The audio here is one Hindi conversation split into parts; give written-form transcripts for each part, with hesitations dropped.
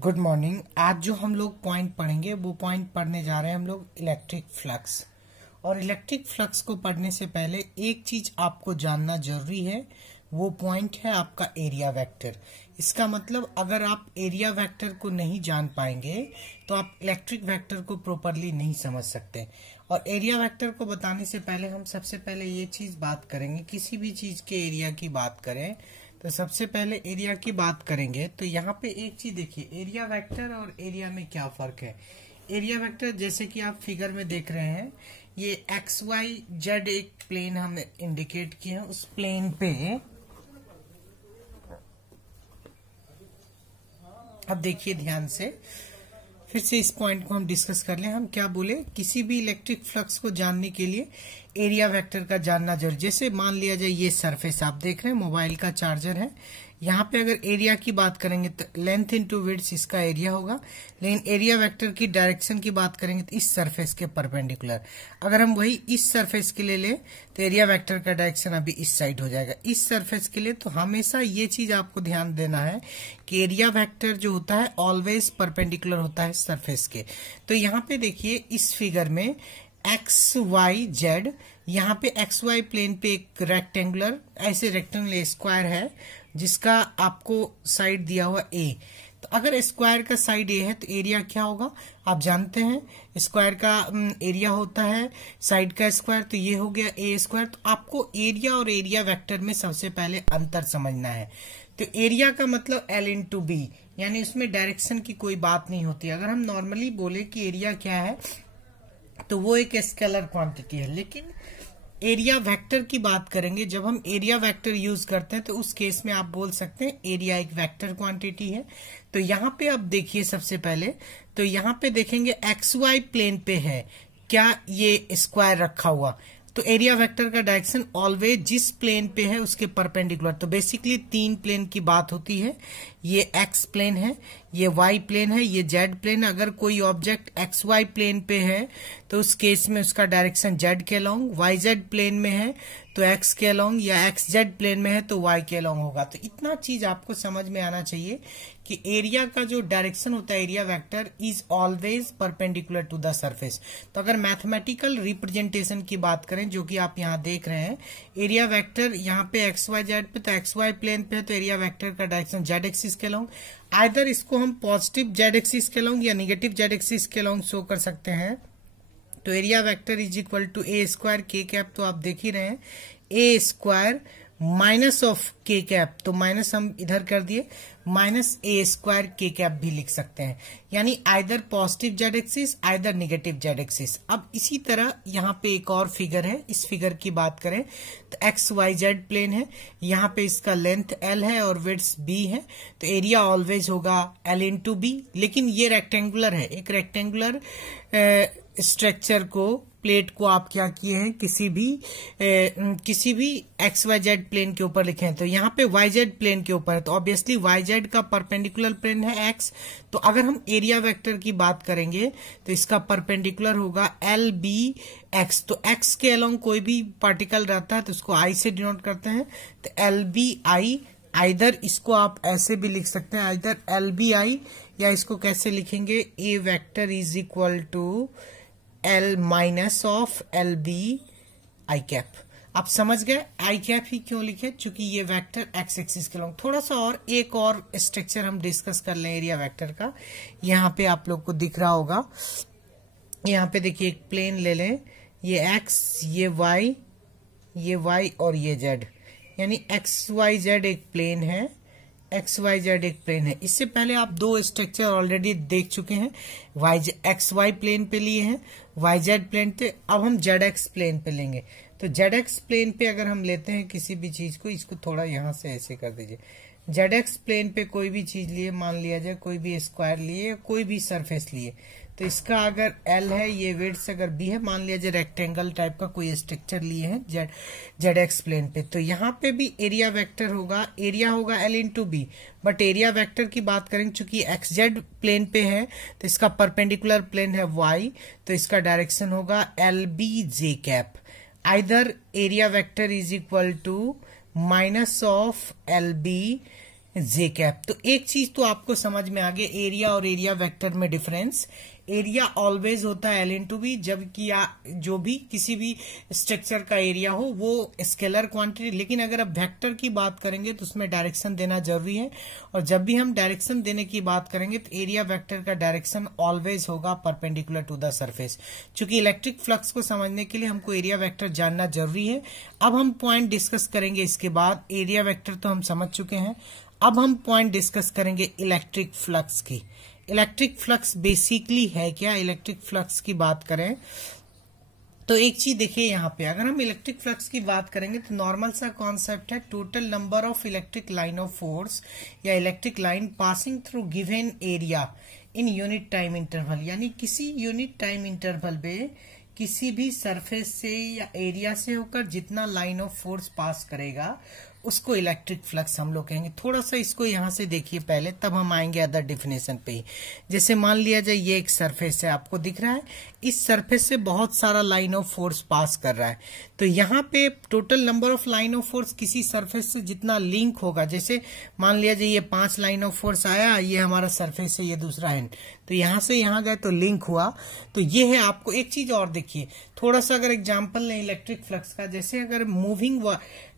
Good morning. आज जो हम लोग पॉइंट पढ़ेंगे वो पॉइंट पढ़ने जा रहे हैं हम लोग इलेक्ट्रिक फ्लक्स। और इलेक्ट्रिक फ्लक्स को पढ़ने से पहले एक चीज आपको जानना जरूरी है, वो पॉइंट है आपका एरिया वेक्टर। इसका मतलब अगर आप एरिया वेक्टर को नहीं जान पाएंगे तो आप इलेक्ट्रिक वेक्टर को प्रॉपरली नहीं समझ सकते। और एरिया वेक्टर को बताने से पहले हम सबसे पहले ये चीज बात करेंगे, किसी भी चीज के एरिया की बात करें तो सबसे पहले एरिया की बात करेंगे। तो यहाँ पे एक चीज देखिए, एरिया वेक्टर और एरिया में क्या फर्क है। एरिया वेक्टर जैसे कि आप फिगर में देख रहे हैं, ये एक्स वाई जेड एक प्लेन हम इंडिकेट किए हैं। उस प्लेन पे अब देखिए ध्यान से, फिर से इस पॉइंट को हम डिस्कस कर लें। हम क्या बोले, किसी भी इलेक्ट्रिक फ्लक्स को जानने के लिए एरिया वेक्टर का जानना जरूरी। जैसे मान लिया जाए ये सरफेस आप देख रहे हैं, मोबाइल का चार्जर है। यहाँ पे अगर एरिया की बात करेंगे तो लेंथ इनटू विड्थ इसका एरिया होगा, लेकिन एरिया वेक्टर की डायरेक्शन की बात करेंगे तो इस सरफेस के परपेंडिकुलर। अगर हम वही इस सरफेस के लिए ले तो एरिया वेक्टर का डायरेक्शन अभी इस साइड हो जाएगा इस सरफेस के लिए। तो हमेशा ये चीज आपको ध्यान देना है कि एरिया वेक्टर जो होता है ऑलवेज परपेंडिकुलर होता है सरफेस के। तो यहाँ पे देखिए इस फिगर में एक्स वाई जेड, यहाँ पे एक्स वाई प्लेन पे एक रेक्टेंगुलर ऐसे रेक्टेंगुलर स्क्वायर है जिसका आपको साइड दिया हुआ ए। तो अगर स्क्वायर का साइड ए है तो एरिया क्या होगा आप जानते हैं, स्क्वायर का एरिया होता है साइड का स्क्वायर। तो ये हो गया ए स्क्वायर। तो आपको एरिया और एरिया वेक्टर में सबसे पहले अंतर समझना है। तो एरिया का मतलब एल इंटू बी, यानी उसमें डायरेक्शन की कोई बात नहीं होती। अगर हम नॉर्मली बोले कि एरिया क्या है तो वो एक स्केलर क्वांटिटी है, लेकिन एरिया वेक्टर की बात करेंगे, जब हम एरिया वेक्टर यूज करते हैं तो उस केस में आप बोल सकते हैं एरिया एक वेक्टर क्वांटिटी है। तो यहाँ पे अब देखिए सबसे पहले, तो यहाँ पे देखेंगे एक्स वाई प्लेन पे है क्या ये स्क्वायर रखा हुआ, तो एरिया वेक्टर का डायरेक्शन ऑलवेज जिस प्लेन पे है उसके परपेंडिकुलर। तो बेसिकली तीन प्लेन की बात होती है, ये एक्स प्लेन है, ये वाई प्लेन है, ये जेड प्लेन है। अगर कोई ऑब्जेक्ट एक्स वाई प्लेन पे है तो उस केस में उसका डायरेक्शन जेड के अलोंग, वाई जेड प्लेन में है तो एक्स के अलोंग, या एक्स जेड प्लेन में है तो वाई के अलोंग होगा। तो इतना चीज आपको समझ में आना चाहिए कि एरिया का जो डायरेक्शन होता है area vector is always perpendicular to the surface. तो अगर मैथमेटिकल रिप्रेजेंटेशन की बात करें जो कि आप यहाँ देख रहे हैं, एरिया वेक्टर यहाँ पे एक्स वाई जेड पे, तो एक्स वाई प्लेन पे है तो एरिया वेक्टर का डायरेक्शन जेड एक्सिस के अलोंग। आइदर इसको हम पॉजिटिव जेड एक्सिस के अलोंग या निगेटिव जेड एक्सिस के अलोंग शो कर सकते हैं। तो area vector is equal to A square K cap, तो आप देख ही रहे हैं A square minus of K cap, तो माइनस हम इधर कर दिए, minus A square K cap भी लिख सकते हैं, यानी either positive Z axis either negative Z axis. अब इसी तरह यहाँ पे एक और फिगर है, इस फिगर की बात करें तो एक्स वाई जेड प्लेन है, यहाँ पे इसका लेंथ एल है और विड्थ बी है। तो एरिया ऑलवेज होगा एल इंटू बी, लेकिन ये रेक्टेंगुलर है, एक रेक्टेंगुलर स्ट्रक्चर को, प्लेट को आप क्या किए हैं किसी भी एक्स वाई जेड प्लेन के ऊपर लिखे हैं। तो यहाँ पे वाई जेड प्लेन के ऊपर है तो ऑब्वियसली वाई जेड का परपेंडिकुलर प्लेन है एक्स। तो अगर हम एरिया वेक्टर की बात करेंगे तो इसका परपेंडिकुलर होगा एल बी एक्स। तो एक्स के अलोंग कोई भी पार्टिकल रहता है तो उसको आई से डिनोट करते हैं, तो एल बी आई। आइदर इसको आप ऐसे भी लिख सकते हैं, आइदर एल बी आई, या इसको कैसे लिखेंगे, A vector is equal to L minus of L B I cap. आप समझ गए आई कैप ही क्यों लिखे, चूंकि ये वेक्टर एक्स एक्सिस के लॉन्ग। थोड़ा सा और एक और स्ट्रक्चर हम डिस्कस कर लें एरिया वेक्टर का। यहाँ पे आप लोग को दिख रहा होगा, यहाँ पे देखिए एक प्लेन ले लें, ये एक्स, ये वाई और ये जेड, यानी एक्स वाई जेड एक प्लेन है, एक्स वाई जेड एक प्लेन है। इससे पहले आप दो स्ट्रक्चर ऑलरेडी देख चुके हैं, एक्स वाई प्लेन पे लिए हैं, वाई जेड प्लेन पे। अब हम जेड एक्स प्लेन पे लेंगे। तो जेड एक्स प्लेन पे अगर हम लेते हैं किसी भी चीज को, इसको थोड़ा यहां से ऐसे कर दीजिए, जेड एक्स प्लेन पे कोई भी चीज लिए, मान लिया जाए कोई भी स्क्वायर लिए, कोई भी सरफेस लिए, तो इसका अगर एल है, ये विड्थ अगर बी है, मान लिया जाए रेक्टेंगल टाइप का कोई स्ट्रक्चर लिए हैं जेड एक्स प्लेन पे, तो यहाँ पे भी एरिया वेक्टर होगा, एरिया होगा L into B. But area vector की बात करेंगे चूंकि एक्स जेड प्लेन पे है तो इसका परपेंडिकुलर प्लेन है वाई, तो इसका डायरेक्शन होगा L B J cap. Either area vector is equal to minus of L B J cap. तो एक चीज तो आपको समझ में आ गया, एरिया और एरिया वेक्टर में डिफरेंस। एरिया ऑलवेज होता है एल इंटू बी, जबकि जो भी किसी भी स्ट्रक्चर का एरिया हो वो स्केलर क्वांटिटी। लेकिन अगर आप वेक्टर की बात करेंगे तो उसमें डायरेक्शन देना जरूरी है, और जब भी हम डायरेक्शन देने की बात करेंगे तो एरिया वेक्टर का डायरेक्शन ऑलवेज होगा परपेंडिकुलर टू द सरफेस। चूंकि इलेक्ट्रिक फ्लक्स को समझने के लिए हमको एरिया वेक्टर जानना जरूरी है। अब हम पॉइंट डिस्कस करेंगे इसके बाद। एरिया वेक्टर तो हम समझ चुके हैं, अब हम पॉइंट डिस्कस करेंगे इलेक्ट्रिक फ्लक्स की। इलेक्ट्रिक फ्लक्स बेसिकली है क्या? इलेक्ट्रिक फ्लक्स की बात करें तो एक चीज देखिए यहाँ पे, अगर हम इलेक्ट्रिक फ्लक्स की बात करेंगे तो नॉर्मल सा कॉन्सेप्ट है, total number of electric line of force या electric line passing through given area in unit time interval. यानी किसी यूनिट टाइम इंटरवल में किसी भी सरफेस से या एरिया से होकर जितना लाइन ऑफ फोर्स पास करेगा उसको इलेक्ट्रिक फ्लक्स हम लोग कहेंगे। थोड़ा सा इसको यहां से देखिए पहले, तब हम आएंगे अदर डेफिनेशन पे ही। जैसे मान लिया जाए ये एक सरफेस है, आपको दिख रहा है, इस सरफेस से बहुत सारा लाइन ऑफ फोर्स पास कर रहा है। तो यहाँ पे total number of line of force किसी सरफेस से जितना लिंक होगा, जैसे मान लिया जाए ये 5 लाइन ऑफ फोर्स आया, ये हमारा सरफेस है, ये दूसरा एंड, तो यहां से यहां गए तो लिंक हुआ। तो ये है। आपको एक चीज और देखिए, थोड़ा सा अगर एग्जांपल लें इलेक्ट्रिक फ्लक्स का, जैसे अगर मूविंग,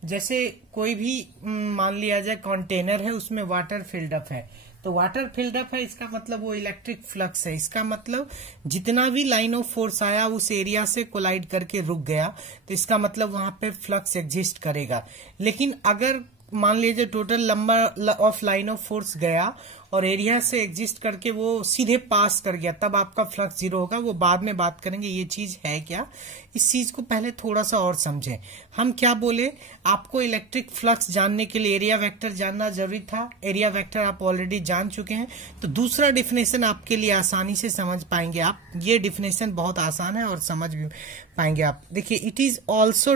जैसे कोई भी मान लिया जाए कंटेनर है, उसमें वाटर फिल्ड अप है, तो वाटर फिल्ड अप है, इसका मतलब वो इलेक्ट्रिक फ्लक्स है। इसका मतलब जितना भी लाइन ऑफ फोर्स आया उस एरिया से कोलाइड करके रुक गया, तो इसका मतलब वहां पे फ्लक्स एग्जिस्ट करेगा। लेकिन अगर मान लीजिए total number of line of force गया और एरिया से एग्जिस्ट करके वो सीधे पास कर गया, तब आपका फ्लक्स जीरो होगा। वो बाद में बात करेंगे ये चीज है क्या। इस चीज को पहले थोड़ा सा और समझें। हम क्या बोले, आपको इलेक्ट्रिक फ्लक्स जानने के लिए एरिया वेक्टर जानना जरूरी था। एरिया वेक्टर आप ऑलरेडी जान चुके हैं, तो दूसरा डिफिनेशन आपके लिए आसानी से समझ पाएंगे आप। ये डिफिनेशन बहुत आसान है और समझ भी पाएंगे आप। देखिए, it is also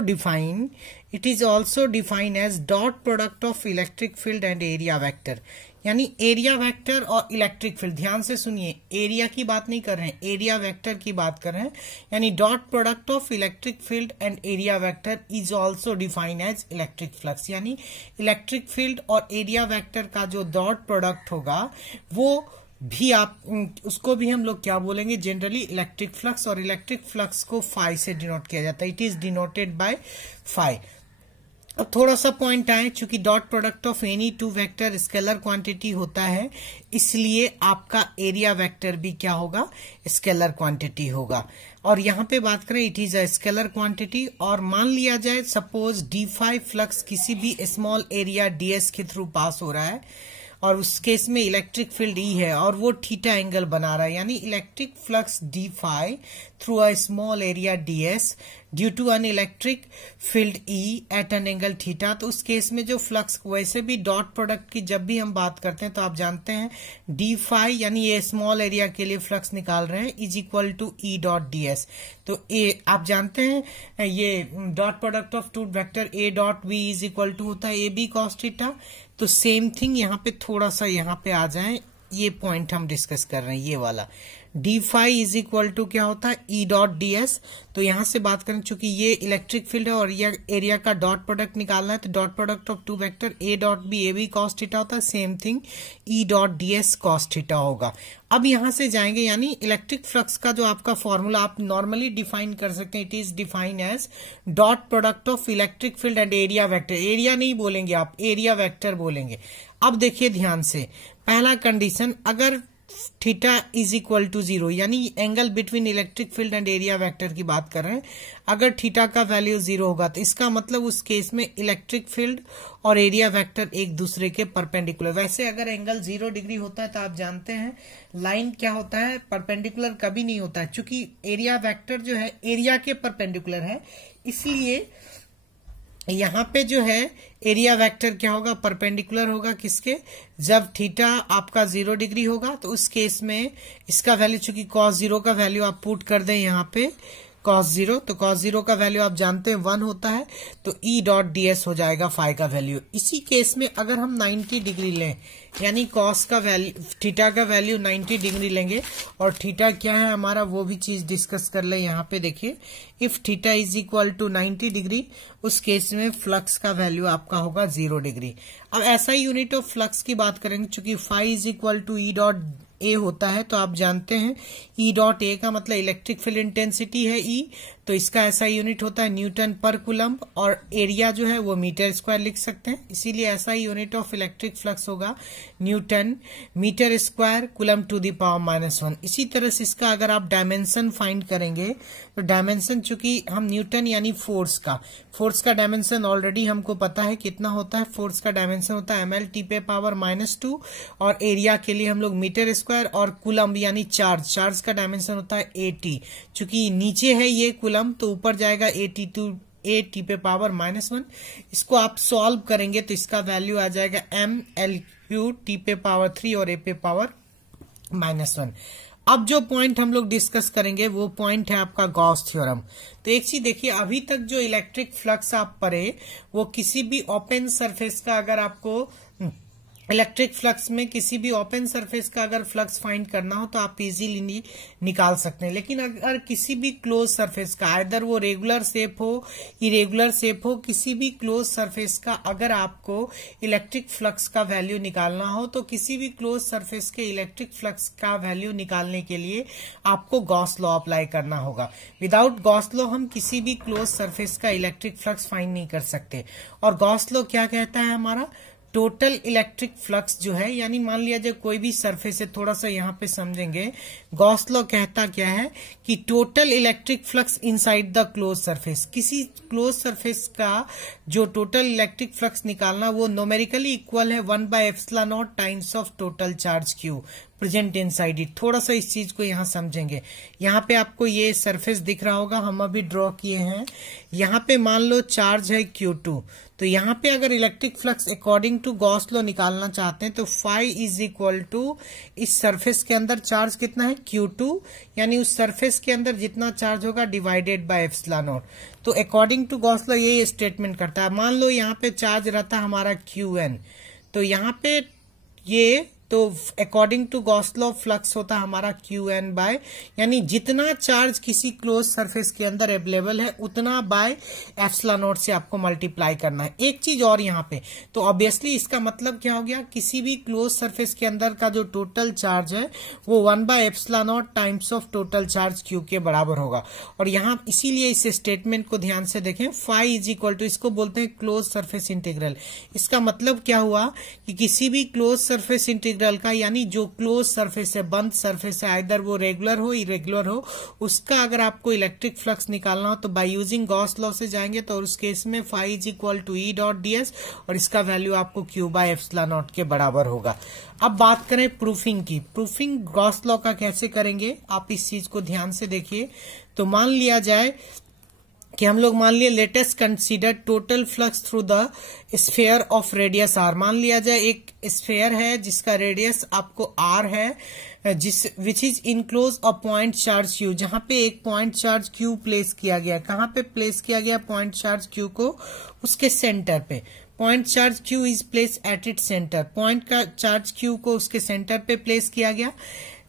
defined as dot product of electric field and area vector. यानी एरिया वेक्टर और इलेक्ट्रिक फील्ड, ध्यान से सुनिए, एरिया की बात नहीं कर रहे हैं, एरिया वेक्टर की बात कर रहे हैं। यानी dot product of electric field and area vector is also defined as electric flux. यानी इलेक्ट्रिक फील्ड और एरिया वेक्टर का जो डॉट प्रोडक्ट होगा वो भी उसको भी हम लोग क्या बोलेंगे, जनरली इलेक्ट्रिक फ्लक्स। और इलेक्ट्रिक फ्लक्स को फाई से डिनोट किया जाता है, it is denoted by phi. अब थोड़ा सा पॉइंट आए, चूंकि dot product of any two vector scalar quantity होता है, इसलिए आपका एरिया वेक्टर भी क्या होगा, स्केलर क्वांटिटी होगा। और यहां पे बात करें, it is a scalar quantity. और मान लिया जाए सपोज d5 फ्लक्स किसी भी स्मॉल एरिया ds के थ्रू पास हो रहा है, और उस केस में इलेक्ट्रिक फील्ड E है और वो थीटा एंगल बना रहा है। यानी electric flux d5 through a small area ds due to an electric field E at an angle theta. तो उस केस में जो फ्लक्स, वैसे भी डॉट प्रोडक्ट की जब भी हम बात करते हैं तो आप जानते हैं d5 यानी ये स्मॉल एरिया के लिए फ्लक्स निकाल रहे हैं, is equal to E dot ds। तो ए आप जानते हैं ये dot product of two vector A dot B is equal to होता है AB cos थीटा। तो सेम थिंग यहाँ पे थोड़ा सा यहाँ पे आ जाए, ये पॉइंट हम डिस्कस कर रहे हैं, ये वाला d5 इज इक्वल टू क्या होता है, E डॉट ds। तो यहां से बात करें, चूंकि ये इलेक्ट्रिक फील्ड है और ये एरिया का डॉट प्रोडक्ट निकालना है, तो dot product of two vector A dot B AB cos theta होता है, same thing E dot ds cos theta होगा। अब यहां से जाएंगे, यानी इलेक्ट्रिक फ्लक्स का जो आपका फॉर्मूला आप नॉर्मली डिफाइन कर सकते हैं, it is define as dot product of electric field and area vector. Area नहीं बोलेंगे आप, एरिया वेक्टर बोलेंगे। अब देखिए ध्यान से, पहला कंडीशन, अगर थीटा इज इक्वल टू 0, यानी angle between electric field and area vector की बात कर रहे हैं, अगर थीटा का वैल्यू 0 होगा तो इसका मतलब उस केस में इलेक्ट्रिक फील्ड और एरिया वेक्टर एक दूसरे के परपेंडिकुलर। वैसे अगर एंगल 0 डिग्री होता है तो आप जानते हैं लाइन क्या होता है, परपेंडिकुलर कभी नहीं होता है, क्योंकि एरिया वेक्टर जो है एरिया के परपेंडिकुलर है, इसलिए यहाँ पे जो है एरिया वेक्टर क्या होगा, परपेंडिकुलर होगा किसके, जब थीटा आपका 0 डिग्री होगा। तो उस केस में इसका वैल्यू, चूंकि cos 0 का वैल्यू आप पुट कर दें यहाँ पे cos 0, तो cos 0 का वैल्यू आप जानते हैं 1 होता है, तो E डॉट ds हो जाएगा फाई का वैल्यू। इसी केस में अगर हम 90 डिग्री लें, यानी कॉस का वैल्यू, थीटा का वैल्यू 90 डिग्री लेंगे। और थीटा क्या है हमारा वो भी चीज डिस्कस कर ले। यहाँ पे देखिए, if theta is equal to 90 degree, उस केस में फ्लक्स का वैल्यू आपका होगा 0 डिग्री। अब ऐसा ही यूनिट ऑफ फ्लक्स की बात करेंगे, चूंकि phi is equal to E dot A होता है, तो आप जानते हैं ई डॉट ए का मतलब इलेक्ट्रिक फील्ड इंटेंसिटी है ई, तो इसका ऐसा यूनिट होता है न्यूटन पर कूलम्ब, और एरिया जो है वो मीटर स्क्वायर लिख सकते हैं, इसीलिए ऐसा ही यूनिट ऑफ इलेक्ट्रिक फ्लक्स होगा newton meter square coulomb to the power -1। इसी तरह से इसका अगर आप डायमेंशन फाइंड करेंगे, तो डायमेंशन चूंकि हम न्यूटन यानी फोर्स का डायमेंशन ऑलरेडी हमको पता है कितना होता है। फोर्स का डायमेंशन होता है ml टी पे पावर -2, और एरिया के लिए हम लोग मीटर स्क्वायर, और कूलम्ब यानी चार्ज का डायमेंशन होता है AT। चूंकि नीचे है ये कूलम्ब, तो ऊपर जाएगा A टी पे पावर -1। इसको आप सॉल्व करेंगे तो इसका वैल्यू आ जाएगा ml³ टी पे पावर 3 और A पे पावर -1। अब जो पॉइंट हम लोग डिस्कस करेंगे वो पॉइंट है आपका गॉस थ्योरम। तो एक चीज देखिए, अभी तक जो इलेक्ट्रिक फ्लक्स आप पढ़े, वो किसी भी ओपन सरफेस का, अगर आपको इलेक्ट्रिक फ्लक्स में किसी भी ओपन सरफेस का अगर फ्लक्स फाइंड करना हो तो आप इजीली निकाल सकते हैं। लेकिन अगर किसी भी क्लोज सरफेस का, आइदर वो रेगुलर शेप हो, इरेगुलर शेप हो, किसी भी क्लोज सरफेस का अगर आपको इलेक्ट्रिक फ्लक्स का वैल्यू निकालना हो, तो किसी भी क्लोज सरफेस के इलेक्ट्रिक फ्लक्स का वैल्यू निकालने के लिए आपको गॉस लॉ अप्लाई करना होगा। विदाउट गॉस लॉ हम किसी भी क्लोज सरफेस का इलेक्ट्रिक फ्लक्स फाइंड नहीं कर सकते। और गॉस लॉ क्या कहता है हमारा, टोटल इलेक्ट्रिक फ्लक्स जो है, यानी मान लिया जाए कोई भी सरफेस है, थोड़ा सा यहाँ पे समझेंगे। गॉस लॉ कहता क्या है कि total electric flux inside the close surface, किसी क्लोज सरफेस का जो टोटल इलेक्ट्रिक फ्लक्स निकालना वो न्यूमेरिकली इक्वल है 1/ε0 times of total charge Q present inside it. थोड़ा सा इस चीज को यहाँ समझेंगे। यहाँ पे आपको ये सरफेस दिख रहा होगा, हम अभी ड्रॉ किए हैं। यहाँ पे मान लो चार्ज है Q2, तो यहाँ पे अगर electric flux according to Gauss law निकालना चाहते हैं तो फाई इज इक्वल टू, इस सरफेस के अंदर चार्ज कितना है Q2, यानी उस सरफेस के अंदर जितना चार्ज होगा डिवाइडेड बाय ε0। तो अकॉर्डिंग टू गॉस लॉ ये स्टेटमेंट करता है। मान लो यहाँ पे चार्ज रहता हमारा Qn, तो यहाँ पे ये, तो according to Gauss law flux होता हमारा Qn बाय, यानी जितना चार्ज किसी क्लोज सरफेस के अंदर अवेलेबल है उतना बाय ε0 से आपको मल्टीप्लाई करना है। एक चीज और यहाँ पे, तो ऑब्वियसली इसका मतलब क्या हो गया, किसी भी क्लोज सरफेस के अंदर का जो टोटल चार्ज है वो 1/ε0 times of total charge Q के बराबर होगा। और यहाँ इसीलिए इस स्टेटमेंट को ध्यान से देखें, फाई इज इक्वल टू, इसको बोलते हैं क्लोज सरफेस इंटीग्रल। इसका मतलब क्या हुआ कि किसी भी क्लोज सरफेस इंटीग्रल का, यानी जो क्लोज सरफेस है, बंद सरफेस है, आइदर वो रेगुलर हो इरेगुलर हो, उसका अगर आपको इलेक्ट्रिक फ्लक्स निकालना हो तो बाय यूजिंग गॉस लॉ से जाएंगे। तो उस केस में phi is equal to E dot ds, और इसका वैल्यू आपको Q/ε0 के बराबर होगा। अब बात करें प्रूफिंग की। प्रूफिंग गॉस लॉ का कैसे करेंगे, आप इस चीज को ध्यान से देखिए। तो मान लिया जाए कि हम लोग, मान लिया latest consider total flux through the sphere of radius r। मान लिया जाए एक स्फेयर है जिसका रेडियस आपको r है, which is enclose a point charge Q, जहां पे एक पॉइंट चार्ज Q प्लेस किया गया। कहां पे प्लेस किया गया पॉइंट चार्ज Q को, उसके सेंटर पे। Point charge Q is place at it centre, point का चार्ज Q को उसके सेंटर पे प्लेस किया गया,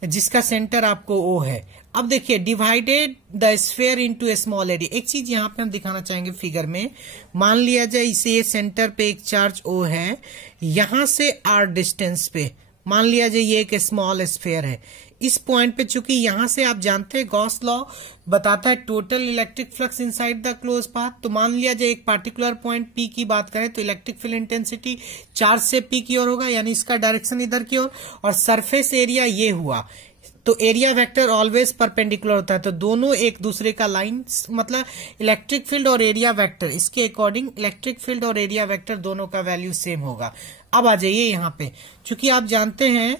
जिसका सेंटर आपको O है। अब देखिए, divided the sphere into A small area. एक चीज यहाँ पे हम दिखाना चाहेंगे फिगर में, मान लिया जाए इसे ये सेंटर पे एक चार्ज O है, यहां से R डिस्टेंस पे मान लिया जाए ये एक स्मॉल स्फेयर है। इस पॉइंट पे, चूंकि यहां से आप जानते हैं गॉस लॉ बताता है total electric flux inside the close path, तो मान लिया जाए एक पार्टिकुलर पॉइंट P की बात करें तो इलेक्ट्रिक फील्ड इंटेंसिटी चार्ज से P की ओर होगा, यानी इसका डायरेक्शन इधर की ओर, और सरफेस एरिया ये हुआ, तो एरिया वेक्टर ऑलवेज परपेंडिकुलर होता है, तो दोनों एक दूसरे का लाइन, मतलब इलेक्ट्रिक फील्ड और एरिया वेक्टर, इसके अकॉर्डिंग इलेक्ट्रिक फील्ड और एरिया वेक्टर दोनों का वैल्यू सेम होगा। अब आ जाइए यहाँ पे, चूंकि आप जानते हैं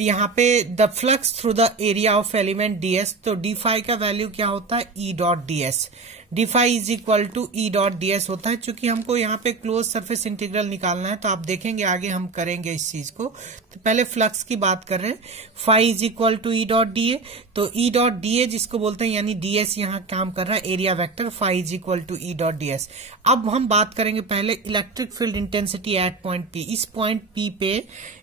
यहाँ पे the flux through the area of element ds, तो d फाई का वैल्यू क्या होता है E dot ds। D phi is equal to E dot D S होता है। चूंकि हमको यहाँ पे क्लोज सरफेस इंटीग्रल निकालना है तो आप देखेंगे आगे हम करेंगे इस चीज को। तो पहले फ्लक्स की बात कर रहे हैं, phi is equal to E dot D A, तो ई डॉट डी ए जिसको बोलते हैं यानी डी एस यहाँ काम कर रहा है area vector, phi is equal to E dot D S. अब हम बात करेंगे पहले electric field intensity at point P. इस पॉइंट पी पे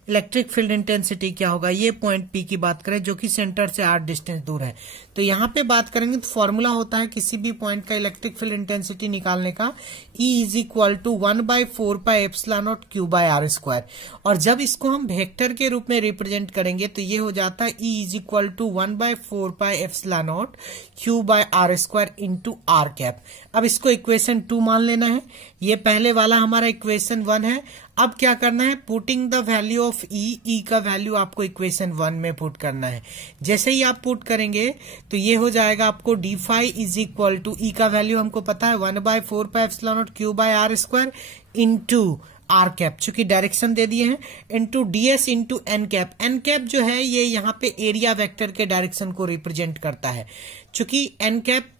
इलेक्ट्रिक फील्ड इंटेंसिटी क्या होगा, ये पॉइंट पी की बात करें जो कि सेंटर से r डिस्टेंस दूर है। तो यहाँ पे बात करेंगे तो फॉर्मूला होता है किसी भी पॉइंट का इलेक्ट्रिक फील्ड इंटेंसिटी निकालने का, E is equal to 1/4 pi epsilon naught Q by R square. और जब इसको हम वेक्टर के रूप में रिप्रेजेंट करेंगे तो ये हो जाता है E is equal to 1/4 pi epsilon naught Q by R square into R cap. अब इसको इक्वेशन 2 मान लेना है, ये पहले वाला हमारा इक्वेशन 1 है। अब क्या करना है, पुटिंग द वैल्यू ऑफ ई का वैल्यू आपको इक्वेशन 1 में पुट करना है। जैसे ही आप पुट करेंगे तो ये हो जाएगा आपको D phi is equal to E का वैल्यू हमको पता है 1/4 pi epsilon naught Q by R square into R cap, चूंकि डायरेक्शन दे दिए हैं, into D S into N cap. N cap जो है ये यहाँ पे एरिया वेक्टर के डायरेक्शन को रिप्रेजेंट करता है, चूंकि एन कैप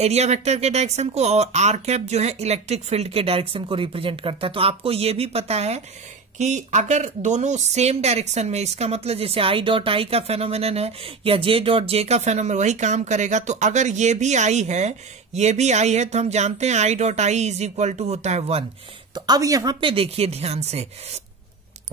एरिया वेक्टर के डायरेक्शन को और आर कैप जो है इलेक्ट्रिक फील्ड के डायरेक्शन को रिप्रेजेंट करता है। तो आपको ये भी पता है कि अगर दोनों सेम डायरेक्शन में, इसका मतलब जैसे आई डॉट आई का फेनोमेनन है या जे डॉट जे का फेनोमेनन वही काम करेगा। तो अगर ये भी आई है ये भी आई है तो हम जानते हैं I dot I is equal to होता है 1। तो अब यहां पे देखिए ध्यान से,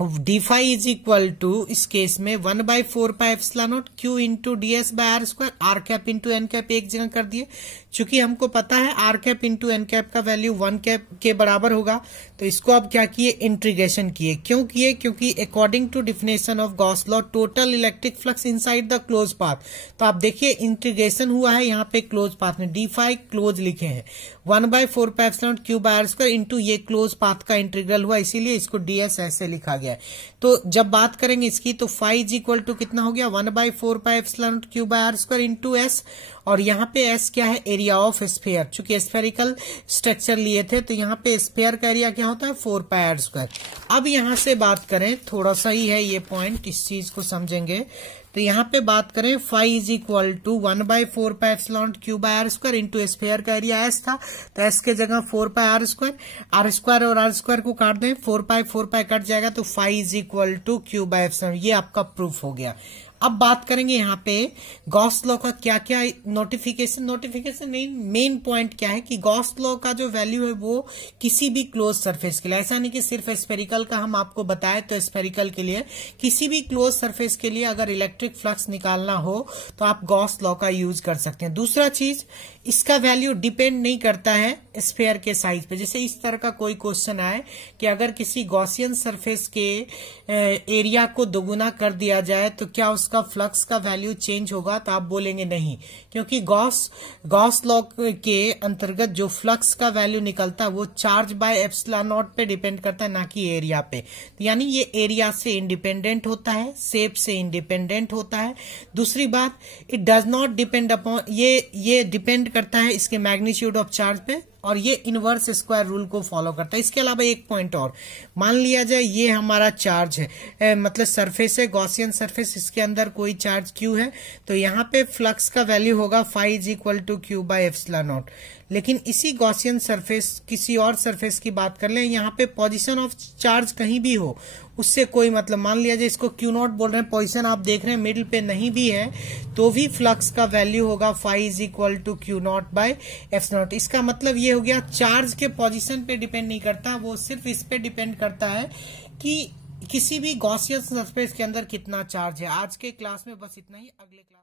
D phi is equal to इस केस में 1/4 pi epsilon naught Q into D S by R square, R cap into N cap एक जगह कर दिए। चूंकि हमको पता है R cap into N cap का वैल्यू 1 कैप के बराबर होगा, तो इसको अब क्या किए, इंटीग्रेशन किए। क्यों किए, क्योंकि according to definition of Gauss law total electric flux inside the close path. तो आप देखिए इंटीग्रेशन हुआ है यहाँ पे क्लोज पाथ में, डी फाई क्लोज लिखे हैं, 1/4 pi epsilon naught Q by R square into ये क्लोज पाथ का इंटीग्रल हुआ, इसीलिए इसको डीएस ऐसे लिखा गया है। तो जब बात करेंगे इसकी तो फाई इज इक्वल टू कितना हो गया, 1/4 pi epsilon naught Q by R square into S, और यहाँ पे एस क्या है, एरिया ऑफ स्फीयर। चूंकि स्फेरिकल स्ट्रक्चर लिए थे तो यहाँ पे स्फीयर का एरिया क्या होता है, 4 पाई आर स्क्वायर। अब यहाँ से बात करें, थोड़ा सा ही है ये पॉइंट, इस चीज को समझेंगे। तो यहाँ पे बात करें phi is equal to 1/4 pi epsilon naught Q by R square into sphere का एरिया एस था, तो एस के जगह 4 पाई आर स्क्वायर और आर स्क्वायर को काट दें, 4 पाई कट जाएगा, तो phi is equal to Q by epsilon. ये आपका प्रूफ हो गया। अब बात करेंगे यहाँ पे गॉस लॉ का क्या क्या नोटिफिकेशन नहीं, मेन पॉइंट क्या है कि गॉस लॉ का जो वैल्यू है वो किसी भी क्लोज सरफेस के लिए, ऐसा नहीं कि सिर्फ स्फेरिकल का हम आपको बताए, तो स्फेरिकल के लिए किसी भी क्लोज सरफेस के लिए अगर इलेक्ट्रिक फ्लक्स निकालना हो तो आप गॉस लॉ का यूज कर सकते हैं। दूसरा चीज, इसका वैल्यू डिपेंड नहीं करता है स्फीयर के साइज पे। जैसे इस तरह का कोई क्वेश्चन आए कि अगर किसी गॉसियन सरफेस के एरिया को दोगुना कर दिया जाए तो क्या उसका फ्लक्स का वैल्यू चेंज होगा, तो आप बोलेंगे नहीं, क्योंकि गॉस लॉ के अंतर्गत जो फ्लक्स का वैल्यू निकलता है वो चार्ज बाय एप्सिलॉन नॉट पे डिपेंड करता है, ना कि एरिया पे। तो यानी ये एरिया से इंडिपेंडेंट होता है, शेप से इंडिपेंडेंट होता है। दूसरी बात, it does not depend upon, ये डिपेंड करता है इसके मैग्नीट्यूड ऑफ चार्ज पे, और ये इनवर्स स्क्वायर रूल को फॉलो करता है। इसके अलावा एक पॉइंट और, मान लिया जाए ये हमारा चार्ज है, मतलब सरफेस है गॉसियन सरफेस, इसके अंदर कोई चार्ज क्यू है, तो यहाँ पे फ्लक्स का वैल्यू होगा phi is equal to Q by epsilon naught. लेकिन इसी गॉसियन सरफेस किसी और सरफेस की बात कर लें, यहाँ पे पोजीशन ऑफ चार्ज कहीं भी हो उससे कोई मतलब, मान लिया जाए इसको क्यू नॉट बोल रहे हैं, पोजीशन आप देख रहे हैं मिडिल पे नहीं भी है तो भी फ्लक्स का वैल्यू होगा phi is equal to Q naught by epsilon naught. इसका मतलब ये हो गया चार्ज के पोजीशन पे डिपेंड नहीं करता, वो सिर्फ इस पे डिपेंड करता है कि किसी भी गॉसियन सरफेस के अंदर कितना चार्ज है। आज के क्लास में बस इतना ही, अगले क्लास